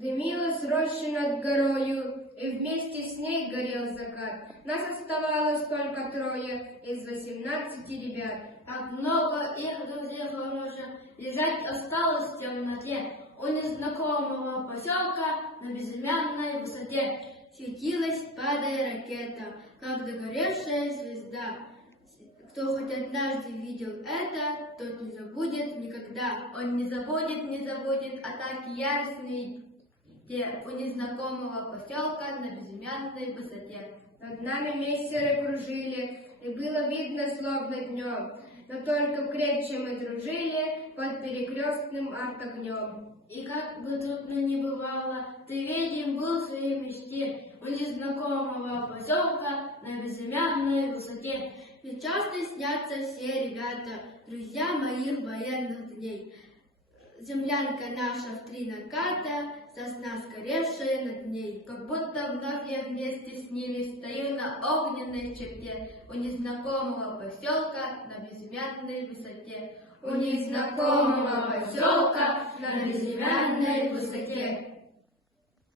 Дымилась роща над горою, и вместе с ней горел закат. Нас оставалось только трое из 18 ребят. Как много их друзей хороших лежать осталось в темноте у незнакомого поселка на безымянной высоте. Светилась, падая ракета, как догоревшая звезда. Кто хоть однажды видел это, тот не забудет никогда. Он не забудет атаки яростные те у незнакомого поселка на безымянной высоте. Над нами мессеры кружили, и было видно, словно днем, но только крепче мы дружили под перекрестным артогнем. И как бы трудно ни бывало, ты видим был в своей мечте у незнакомого поселка на безымянной высоте. Ведь часто снятся все ребята, друзья моих военных дней. Землянка наша в 3 наката, сосна сгоревшая над ней, как будто вновь я вместе с ними стою на огненной черте у незнакомого поселка на безымянной высоте. У незнакомого поселка на безымянной высоте.